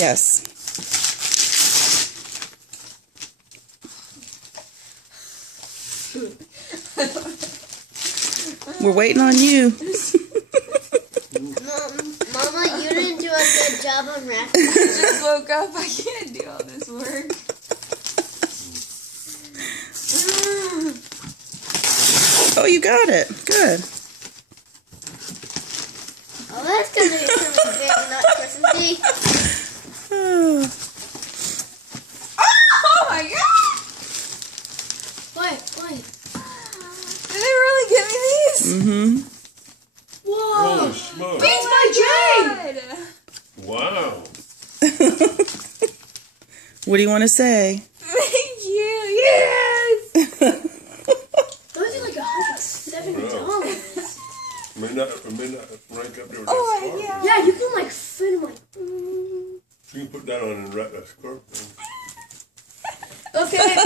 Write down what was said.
Yes. We're waiting on you. Mama, you didn't do a good job on wrapping. I just woke up. I can't do all this work. Oh, you got it. Good. Oh, that's going to be something big, not Christmas. Oh my god! What? Did they really give me these? Mm-hmm. Whoa! Holy smokes. Beats my dream! Wow. What do you want to say? Thank you. Yes! Those are like $170. May not rank up there with Oh, that scarf. yeah. Yeah, you can like fit them like. You can put that on and wrap that scarf. Okay.